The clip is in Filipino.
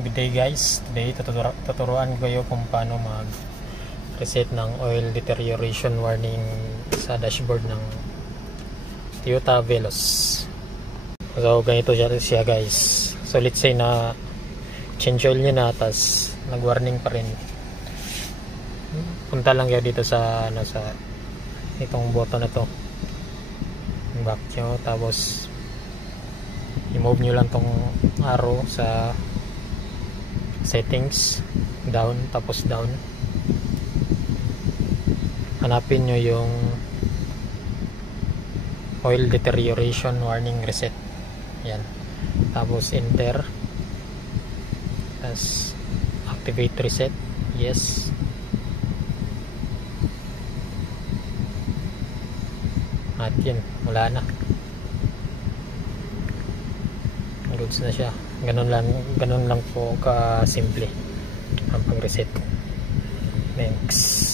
Good day guys, today tuturuan ko kayo kung paano mag-reset ng oil deterioration warning sa dashboard ng Toyota Veloz. So ganito siya guys. So let's say na change oil nyo na, tas nag-warning pa rin. Punta lang kayo dito sa itong button na to, back nyo, tapos i-move nyo lang tong arrow sa settings, down, tapos down. Hanapin nyo yung oil deterioration warning reset, yan, tapos enter, tapos activate reset, yes. At yun, wala na, goods na siya. Ganun lang po ka simple ang pag-reset. Thanks.